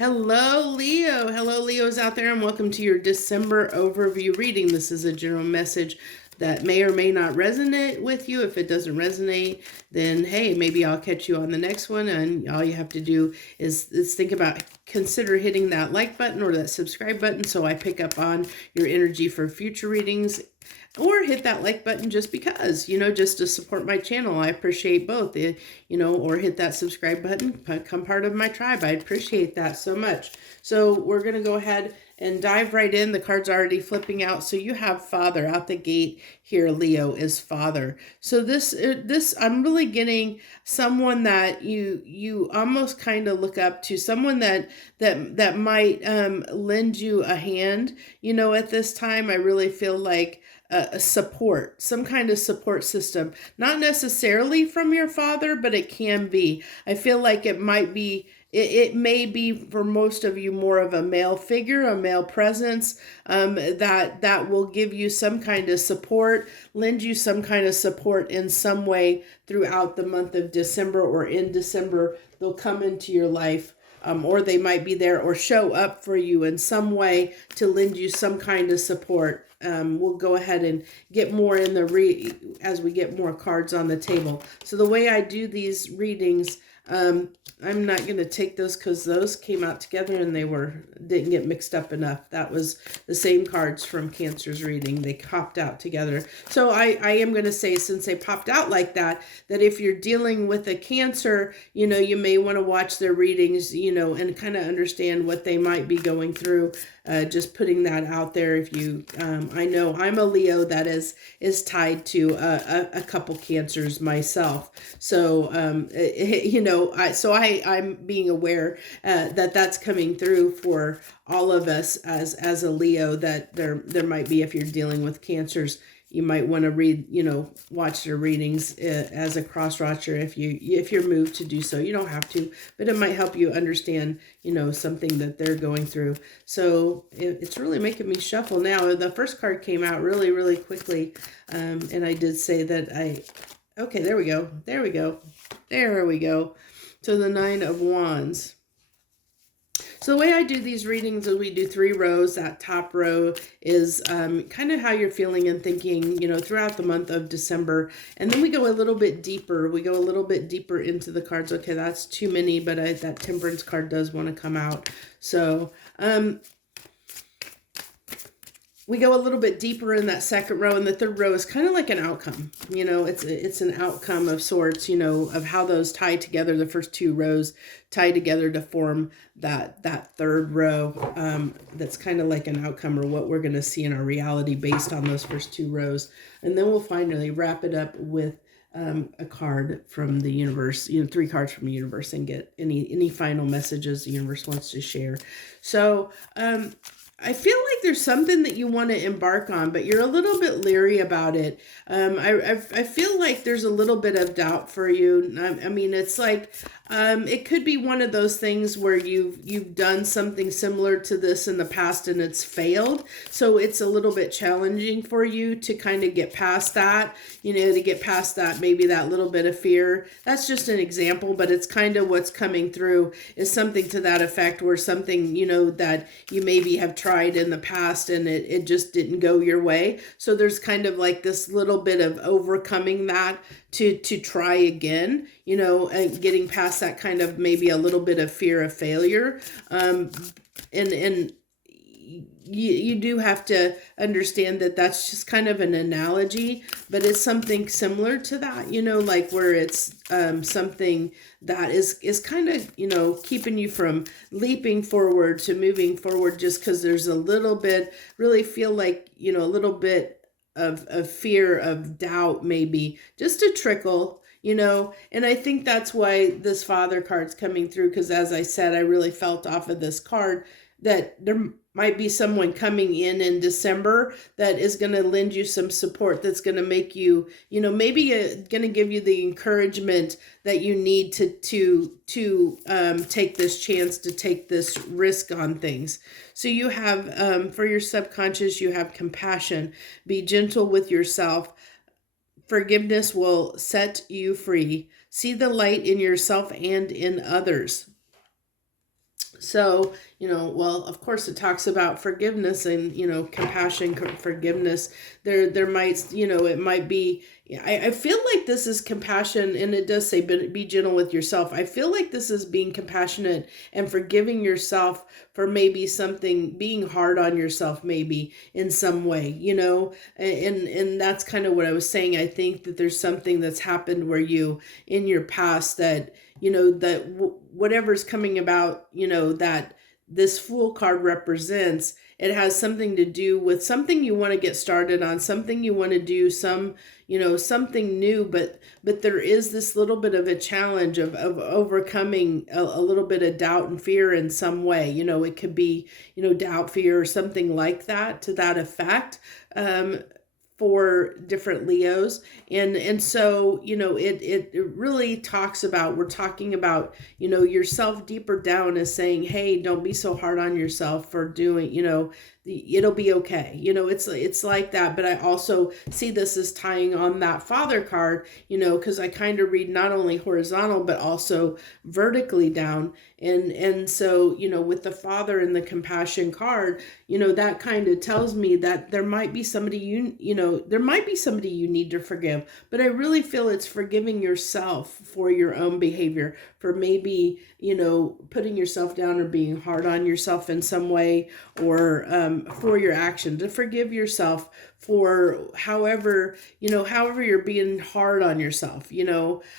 Hello, Leo. Hello, Leos out there, and welcome to your December overview reading. This is a general message that may or may not resonate with you. If it doesn't resonate, then hey, maybe I'll catch you on the next one. And all you have to do is think about, consider hitting that like button or that subscribe button so I pick up on your energy for future readings. Or hit that like button just because, just to support my channel. I appreciate both, or hit that subscribe button, become part of my tribe. I appreciate that so much. So we're going to go ahead and dive right in. The card's already flipping out. So you have Father out the gate here. Leo is Father. So this I'm really getting someone that you almost kind of look up to, someone that might lend you a hand. At this time, I really feel like a support, some kind of support system, not necessarily from your father, but it can be. I feel like it might be, it may be for most of you more of a male figure, a male presence, that will give you some kind of support, lend you some kind of support in some way throughout the month of December, or in December. They'll come into your life. Or they might be there or show up for you in some way to lend you some kind of support. We'll go ahead and get more in the as we get more cards on the table. So the way I do these readings, I'm not going to take those because those came out together and they didn't get mixed up enough. That was the same cards from Cancer's reading. They popped out together. So I am going to say, since they popped out like that if you're dealing with a Cancer, you may want to watch their readings, and kind of understand what they might be going through. Just putting that out there. If you, I know I'm a Leo that is tied to a couple Cancers myself. So, I'm being aware that that's coming through for all of us as a Leo, that there might be, if you're dealing with Cancers, you might want to read, watch their readings as a cross-watcher if you're moved to do so. You don't have to, but it might help you understand, something that they're going through. So it's really making me shuffle now. The first card came out really, really quickly, and I did say that okay, there we go. There we go. There we go. So the Nine of Wands. So the way I do these readings is we do 3 rows. That top row is kind of how you're feeling and thinking, throughout the month of December. And then we go a little bit deeper. We go a little bit deeper into the cards. Okay, that's too many, but that Temperance card does want to come out. So we go a little bit deeper in that second row, and the third row is kind of like an outcome. It's an outcome of sorts, of how those tie together. The first 2 rows tie together to form that third row. That's kind of like an outcome, or what we're going to see in our reality based on those first 2 rows. And then we'll finally wrap it up with a card from the universe, 3 cards from the universe, and get any final messages the universe wants to share. So, I feel like there's something that you want to embark on, but you're a little bit leery about it. I feel like there's a little bit of doubt for you. I mean, it's like, it could be one of those things where you've done something similar to this in the past and it's failed. So it's a little bit challenging for you to kind of get past that, to get past that, maybe that little bit of fear. That's just an example, but it's kind of what's coming through is something to that effect, where something, that you maybe have tried in the past and it just didn't go your way. So there's kind of like this little bit of overcoming that to try again, and getting past that kind of maybe a little bit of fear of failure. And you do have to understand that that's just kind of an analogy, but it's something similar to that, like where it's something that is kind of, keeping you from leaping forward to moving forward, just because there's a little bit, really feel like, a little bit of fear, of doubt, maybe just a trickle, and I think that's why this Father card's coming through, because as I said, I really felt off of this card that there might be someone coming in December that is going to lend you some support, that's going to make you, maybe going to give you the encouragement that you need to take this chance, to take this risk on things. So you have, for your subconscious, you have compassion. Be gentle with yourself. Forgiveness will set you free. See the light in yourself and in others. So, well, of course it talks about forgiveness and, compassion, forgiveness. There might, it might be, I feel like this is compassion, and it does say, be gentle with yourself. I feel like this is being compassionate and forgiving yourself for maybe something, being hard on yourself, maybe in some way, and that's kind of what I was saying. I think that there's something that's happened where you, in your past, that, that whatever's coming about, that this Fool card represents, it has something to do with something you want to get started on, something you want to do, something new, but there is this little bit of a challenge of overcoming a little bit of doubt and fear in some way. It could be, doubt, fear, or something like that, to that effect. For different Leos. And so, it really talks about, we're talking about, yourself deeper down is saying, hey, don't be so hard on yourself for doing, it'll be okay. It's like that. But I also see this as tying on that Father card, because I kind of read not only horizontal, but also vertically down. And so, with the Father and the compassion card, that kind of tells me that there might be somebody there might be somebody you need to forgive, but I really feel it's forgiving yourself for your own behavior, for maybe, putting yourself down or being hard on yourself in some way, or for your action, to forgive yourself for however you're being hard on yourself,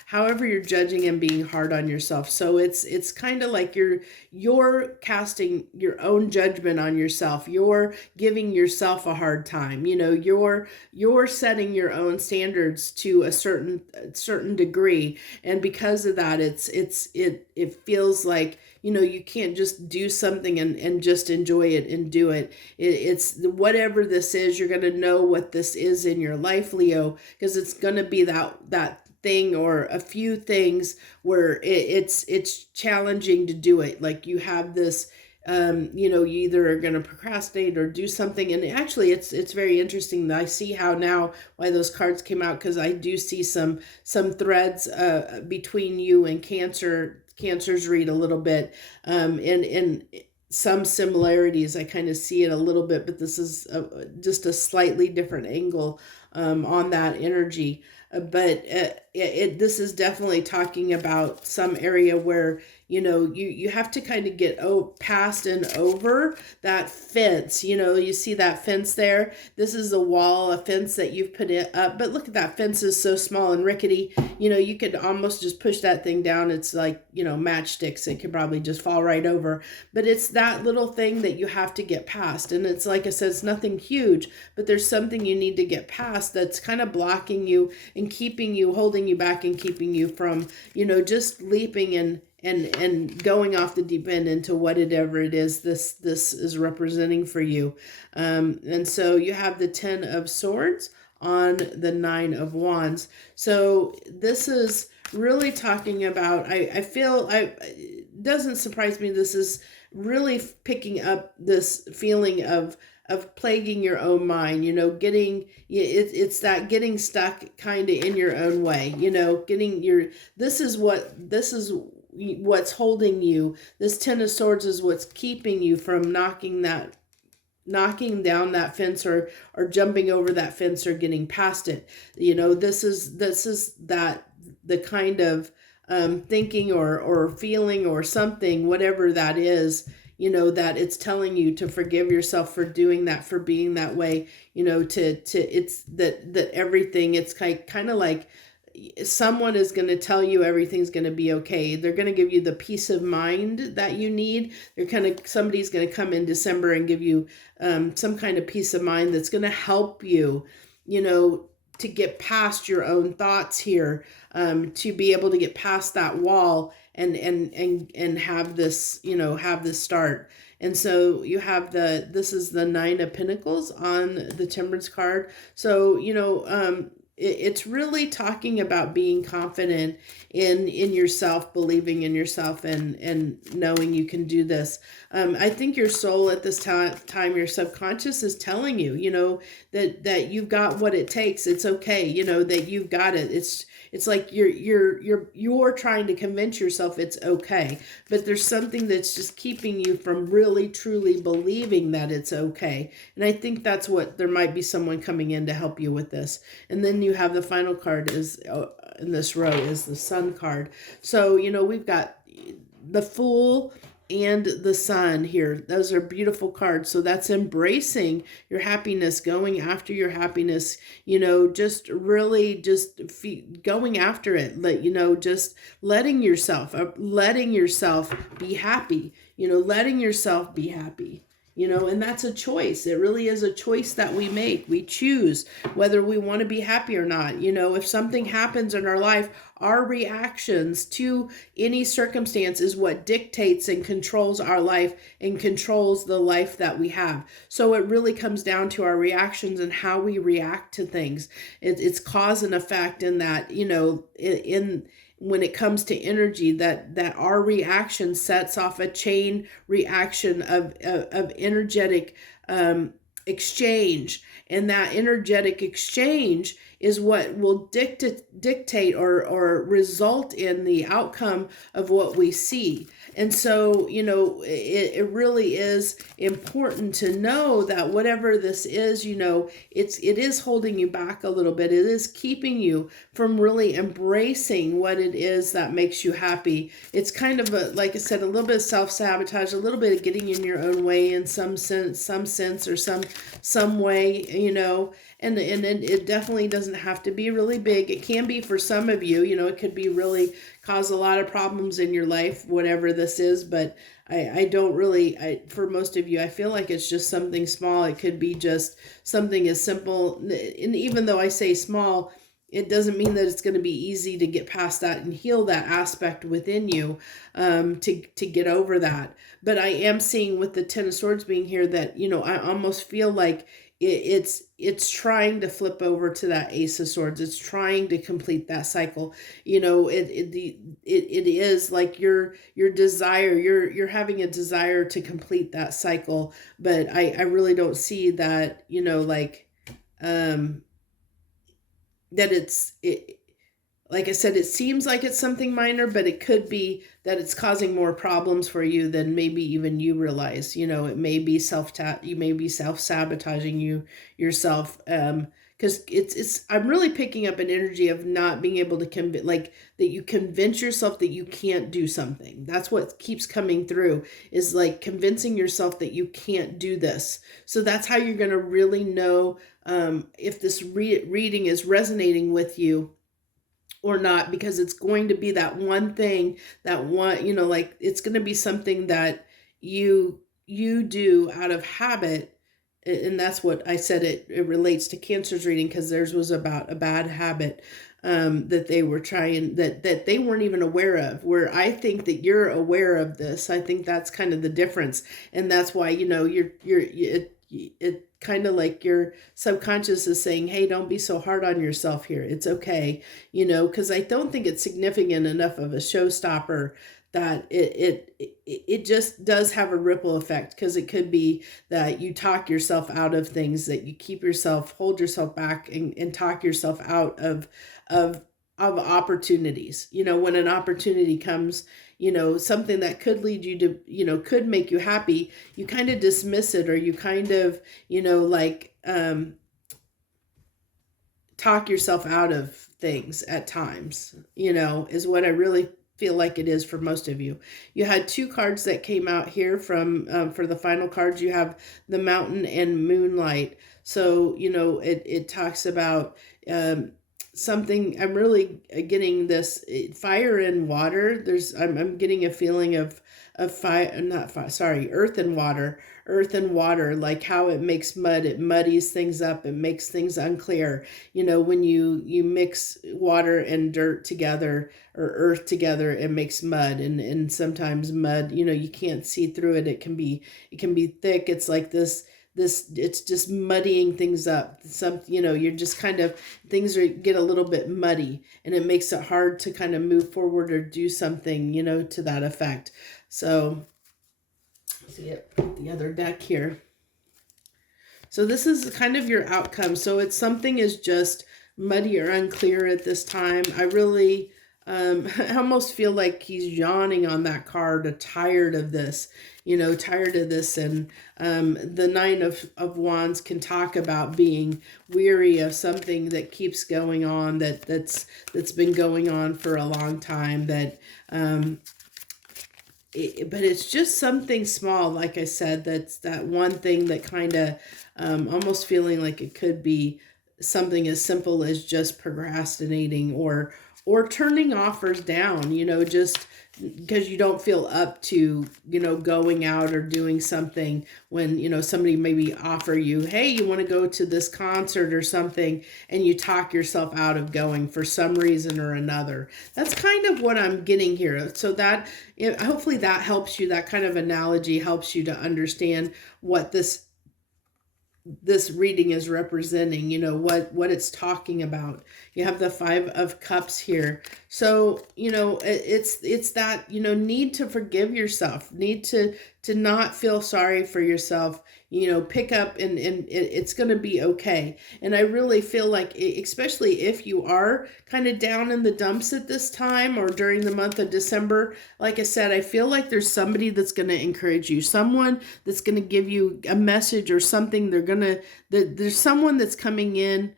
however you're judging and being hard on yourself. So it's kind of like you're casting your own judgment on yourself. You're giving yourself a hard time. You're setting your own standards to a certain degree, and because of that, it feels like, you can't just do something and just enjoy it and do it. It's whatever this is, you're going to know what this is in your life, Leo, because it's going to be that thing or a few things where it's challenging to do it. Like you have this, you either are going to procrastinate or do something. And actually it's very interesting that I see how now why those cards came out, because I do see some threads between you and Cancer's read a little bit, and some similarities. I kind of see it a little bit, but this is just a slightly different angle on that energy. But this is definitely talking about some area where, you have to kind of get past and over that fence. You see that fence there? This is a wall, a fence that you've put it up. But look at that fence is so small and rickety. You could almost just push that thing down. It's like, matchsticks. It could probably just fall right over. But it's that little thing that you have to get past. And it's like I said, it's nothing huge, but there's something you need to get past that's kind of blocking you and keeping you, holding you back and keeping you from, just leaping and going off the deep end into whatever it is this is representing for you. And so you have the 10 of Swords on the 9 of Wands. So this is really talking about, I feel, it doesn't surprise me, this is really picking up this feeling of plaguing your own mind, it's that getting stuck kind of in your own way, this is what's holding you. This 10 of Swords is what's keeping you from knocking down that fence or jumping over that fence or getting past it. This is that the kind of thinking or feeling or something, whatever that is, that it's telling you to forgive yourself for doing that, for being that way, it's that everything, it's kind of like someone is going to tell you everything's going to be okay. They're going to give you the peace of mind that you need. Somebody's going to come in December and give you some kind of peace of mind that's going to help you, to get past your own thoughts here, to be able to get past that wall and have this, have this start. And so you have this is the 9 of Pentacles on the Temperance card. So, it's really talking about being confident in yourself, believing in yourself, and knowing you can do this. I think your soul at this time, your subconscious is telling you, that you've got what it takes. It's okay, that you've got it. it's like you're trying to convince yourself it's okay, but there's something that's just keeping you from really truly believing that it's okay. And I think that's what, there might be someone coming in to help you with this. And then you have the final card is in this row is the Sun card. So, we've got the Fool and the Sun here. Those are beautiful cards. So that's embracing your happiness, going after your happiness, just really just going after it. Just letting yourself be happy, letting yourself be happy. And that's a choice. It really is a choice that we make. We choose whether we want to be happy or not. If something happens in our life, our reactions to any circumstance is what dictates and controls our life and controls the life that we have. So it really comes down to our reactions and how we react to things. It's cause and effect in that, when it comes to energy, that our reaction sets off a chain reaction of energetic exchange, and that energetic exchange is what will dictate or result in the outcome of what we see. And so, it really is important to know that whatever this is, it is holding you back a little bit. It is keeping you from really embracing what it is that makes you happy. It's kind of like I said, a little bit of self-sabotage, a little bit of getting in your own way in some sense or some way, and it definitely doesn't have to be really big. It can be for some of you, it could be really cause a lot of problems in your life, whatever this is, but I don't really, for most of you, I feel like it's just something small. It could be just something as simple, and even though I say small, it doesn't mean that it's going to be easy to get past that and heal that aspect within you, to get over that. But I am seeing with the Ten of Swords being here that, I almost feel like it's trying to flip over to that Ace of Swords. It's trying to complete that cycle. It is like your desire, you're having a desire to complete that cycle, but I really don't see that, that like I said, it seems like it's something minor, but it could be that it's causing more problems for you than maybe even you realize. It may be you may be self-sabotaging yourself. Because I'm really picking up an energy of not being able to that you convince yourself that you can't do something. That's what keeps coming through, is like convincing yourself that you can't do this. So that's how you're going to really know if this reading is resonating with you or not, because it's going to be that one thing, it's going to be something that you do out of habit. And that's what I said, it relates to Cancer's reading, because theirs was about a bad habit that they were trying, that they weren't even aware of, where I think that you're aware of this. I think that's kind of the difference. And that's why, it kind of like your subconscious is saying, hey, don't be so hard on yourself here. It's okay. Because I don't think it's significant enough of a showstopper that it just does have a ripple effect, because it could be that you talk yourself out of things, that you hold yourself back and talk yourself out of opportunities. When an opportunity comes, something that could lead you to, could make you happy, you kind of dismiss it, or you kind of, talk yourself out of things at times, is what I really feel like it is for most of you. You had two cards that came out here from for the final cards. You have the Mountain and Moonlight. So, it talks about something. I'm really getting this fire and water. I'm getting a feeling of earth and water, like how it makes mud, it muddies things up, it makes things unclear. When you mix water and dirt together, or earth together, it makes mud, and sometimes mud, you can't see through it. It can be thick. It's like this, it's just muddying things up. You're just kind of, get a little bit muddy, and it makes it hard to kind of move forward or do something, to that effect. So let's see the other deck here. So this is kind of your outcome. So it's something is just muddy or unclear at this time. I really, I almost feel like he's yawning on that card, tired of this, tired of this. And the Nine of Wands can talk about being weary of something that keeps going on, that's been going on for a long time, but it's just something small, like I said, that's that one thing that kind of almost feeling like it could be something as simple as just procrastinating or turning offers down, just because you don't feel up to, going out or doing something when, somebody maybe offer you, hey, you want to go to this concert or something, and you talk yourself out of going for some reason or another. That's kind of what I'm getting here. So that, hopefully that helps you. That kind of analogy helps you to understand what this reading is representing, what it's talking about. You have the Five of Cups here. So, it's that, need to forgive yourself, need to not feel sorry for yourself, pick up and it's going to be okay. And I really feel like, especially if you are kind of down in the dumps at this time or during the month of December, like I said, I feel like there's somebody that's going to encourage you, someone that's going to give you a message or something. There's someone that's coming in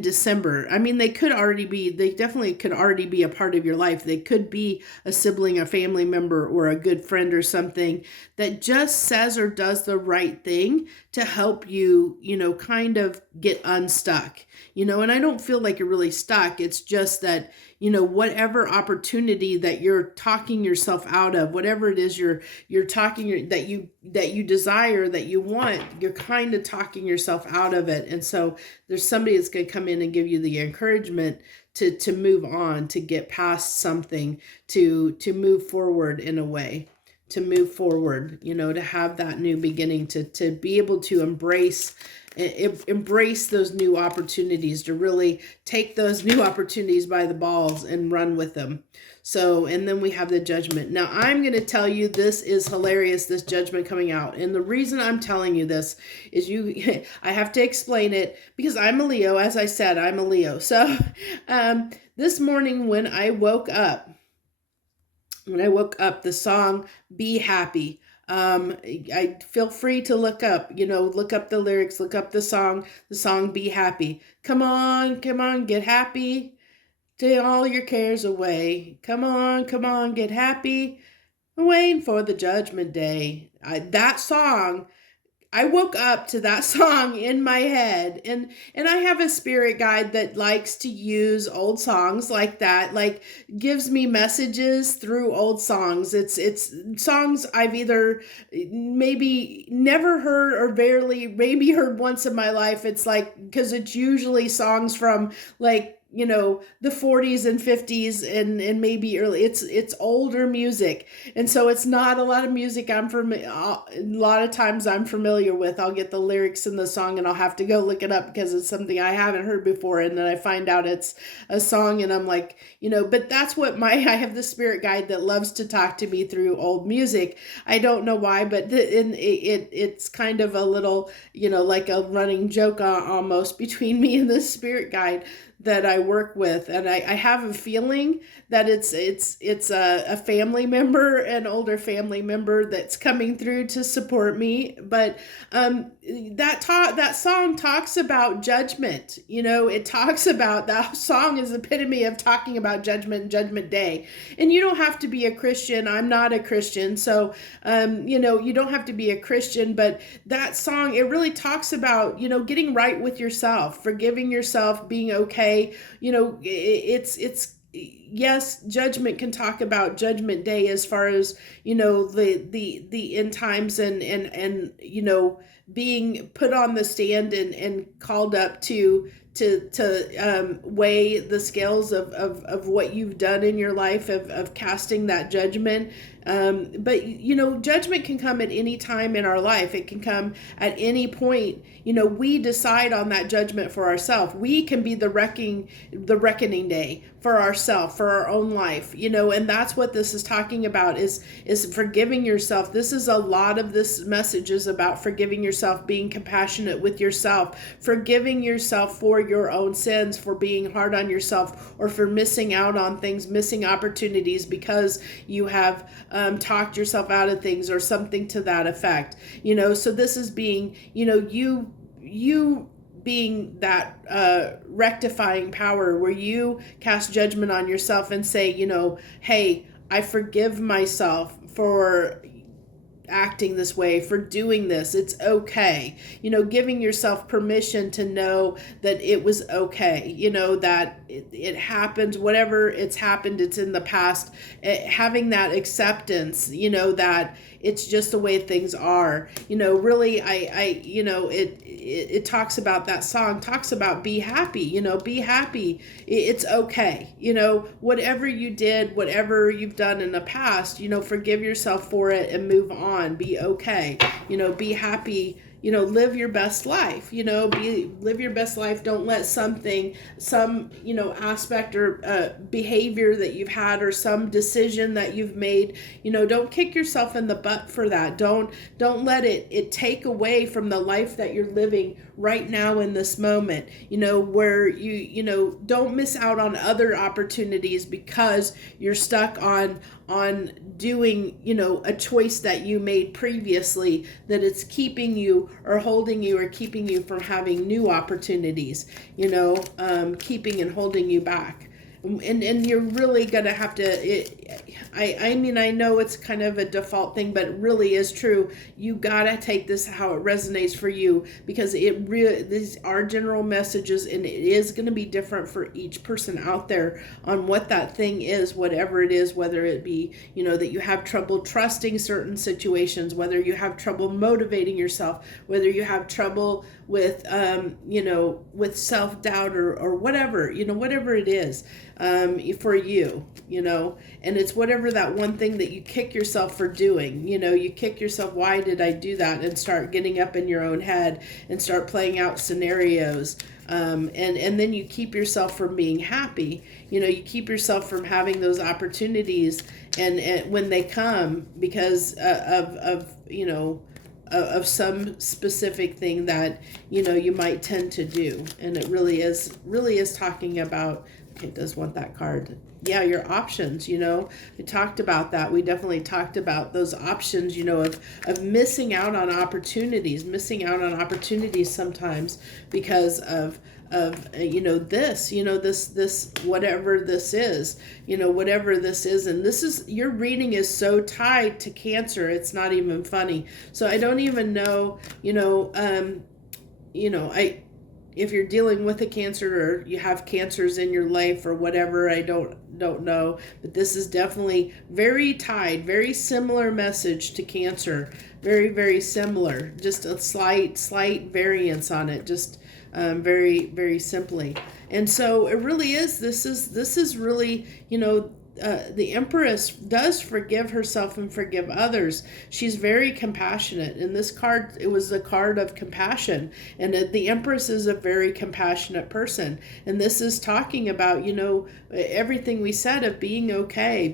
December. I mean, they definitely could already be a part of your life. They could be a sibling, a family member, or a good friend or something that just says or does the right thing to help you, kind of get unstuck, and I don't feel like you're really stuck. It's just that, whatever opportunity that you're talking yourself out of, whatever it is you're talking, that you desire, that you want, you're kind of talking yourself out of it. And so there's somebody that's going to come in and give you the encouragement to move on, to get past something, to move forward in a way, to move forward, to have that new beginning, to be able to embrace those new opportunities, to really take those new opportunities by the balls and run with them. So, and then we have the Judgment. Now, I'm going to tell you, this is hilarious, this Judgment coming out. And the reason I'm telling you this is I have to explain it because I'm a Leo. As I said, I'm a Leo. So, this morning when I woke up, the song Be Happy, I feel free to look up the lyrics, look up the song Be Happy. Come on, get happy. Take all your cares away. Come on, get happy. I'm waiting for the judgment day. That song, I woke up to that song in my head, and I have a spirit guide that likes to use old songs like that, like gives me messages through old songs. It's songs I've either maybe never heard or barely maybe heard once in my life. It's like, because it's usually songs from like, the 40s and 50s and maybe early, it's older music. And so it's not a lot of music a lot of times I'm familiar with. I'll get the lyrics in the song and I'll have to go look it up because it's something I haven't heard before. And then I find out it's a song and I'm like, but that's what I have the spirit guide that loves to talk to me through old music. I don't know why, but it's kind of a little, like a running joke almost between me and the spirit guide that I work with. And I have a feeling that it's a family member, an older family member that's coming through to support me. But that song talks about judgment. It talks about, that song is the epitome of talking about judgment and judgment day. And you don't have to be a Christian. I'm not a Christian. So, you don't have to be a Christian, but that song, it really talks about, getting right with yourself, forgiving yourself, being okay. It's yes, judgment can talk about judgment day as far as, the end times and being put on the stand and called up to weigh the scales of what you've done in your life, of casting that judgment. But judgment can come at any time in our life. It can come at any point. We decide on that judgment for ourselves. We can be the reckoning day for ourselves, for our own life, and that's what this is talking about is forgiving yourself. This is a lot of this message is about forgiving yourself, being compassionate with yourself, forgiving yourself for your own sins, for being hard on yourself, or for missing out on things, missing opportunities because you have talked yourself out of things or something to that effect. So this is being, you being that rectifying power where you cast judgment on yourself and say, hey, I forgive myself for acting this way, for doing this. It's okay. Giving yourself permission to know that it was okay, that it happens, whatever it's happened, it's in the past. Having that acceptance, that it's just the way things are. Really, it talks about, that song talks about be happy, be happy. It's okay. Whatever you did, whatever you've done in the past, forgive yourself for it and move on. Be okay. Be happy. Live your best life. Live your best life. Don't let some aspect or behavior that you've had or some decision that you've made, don't kick yourself in the butt for that. Don't let it take away from the life that you're living right now in this moment, where you don't miss out on other opportunities because you're stuck on doing, a choice that you made previously, that it's keeping you or holding you or keeping you from having new opportunities, keeping and holding you back. And you're really going to have to, I know it's kind of a default thing, but it really is true. You got to take this how it resonates for you, because these are general messages, and it is going to be different for each person out there on what that thing is, whatever it is, whether it be, that you have trouble trusting certain situations, whether you have trouble motivating yourself, whether you have trouble with, with self-doubt or whatever, whatever it is. For you, and it's whatever that one thing that you kick yourself for doing, you kick yourself, why did I do that? And start getting up in your own head and start playing out scenarios. And then you keep yourself from being happy, you keep yourself from having those opportunities and when they come because of some specific thing that, you might tend to do. And it really is talking about, it does want that card. Yeah, your options, we talked about that. We definitely talked about those options, of missing out on opportunities sometimes because of this, whatever this is, whatever this is. And this is, your reading is so tied to Cancer. It's not even funny. So I don't even know, if you're dealing with a Cancer or you have Cancers in your life or whatever, I don't know, but this is definitely very tied, very similar message to Cancer, very, very similar, just a slight variance on it, just very, very simply. And so it really is, this is really, the Empress does forgive herself and forgive others. She's very compassionate. And this card, it was the card of compassion. And the Empress is a very compassionate person. And this is talking about, everything we said of being okay,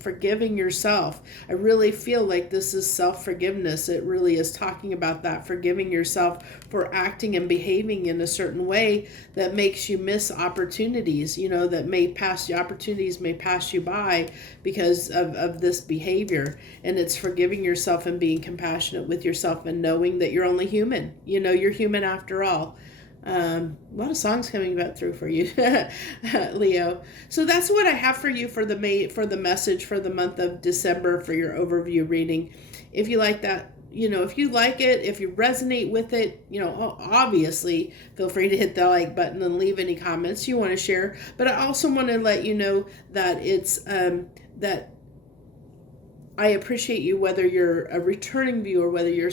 forgiving yourself. I really feel like this is self-forgiveness. It really is talking about that, forgiving yourself for acting and behaving in a certain way that makes you miss opportunities, that opportunities may pass you by because of this behavior. And it's forgiving yourself and being compassionate with yourself and knowing that you're only human. You're human after all. A lot of songs coming back through for you, Leo. So that's what I have for you for the message for the month of December for your overview reading. If you like that, if you like it, if you resonate with it, obviously feel free to hit the like button and leave any comments you want to share. But I also want to let you know that it's that I appreciate you, whether you're a returning viewer, whether you're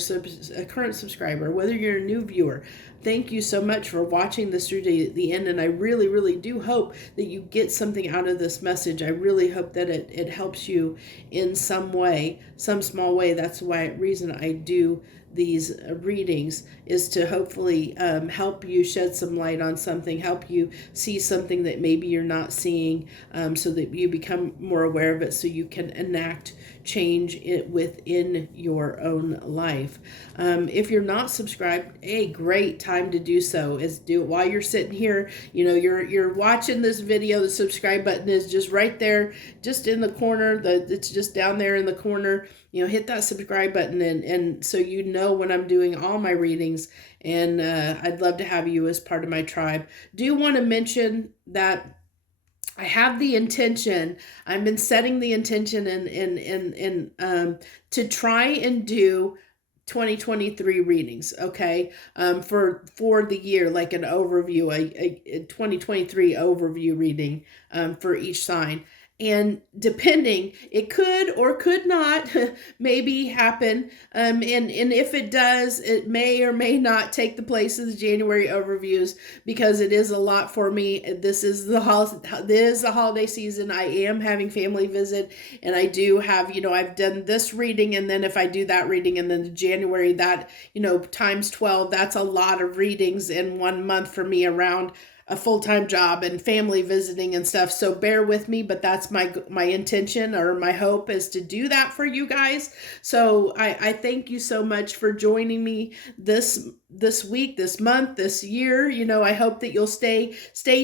a current subscriber, whether you're a new viewer. Thank you so much for watching this through to the end, and I really, really do hope that you get something out of this message. I really hope that it helps you in some way, some small way. That's why reason I do these readings, is to hopefully help you shed some light on something, help you see something that maybe you're not seeing, so that you become more aware of it, so you can enact change it within your own life. If you're not subscribed, a great time to do so is do it while you're sitting here. You know, you're watching this video. The subscribe button is just right there, just in the corner. It's just down there in the corner. You know, hit that subscribe button, and so you know when I'm doing all my readings. And I'd love to have you as part of my tribe. Do want to mention that I have the intention, I've been setting the intention to try and do 2023 readings, okay, for the year, like an overview, a 2023 overview reading for each sign. And depending, it could or could not maybe happen. And if it does, it may or may not take the place of the January overviews, because it is a lot for me. This is the holiday season. I am having family visit, and I do have, you know, I've done this reading, and then if I do that reading, and then January, that, you know, times 12, that's a lot of readings in 1 month for me around a full-time job and family visiting and stuff. So bear with me, but that's my intention, or my hope, is to do that for you guys. So I thank you so much for joining me this week, this month, this year. You know, I hope that you'll stay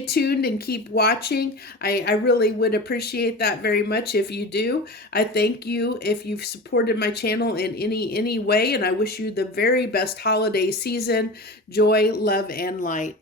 tuned and keep watching. I really would appreciate that very much if you do. I thank you if you've supported my channel in any way, and I wish you the very best holiday season. Joy, love, and light.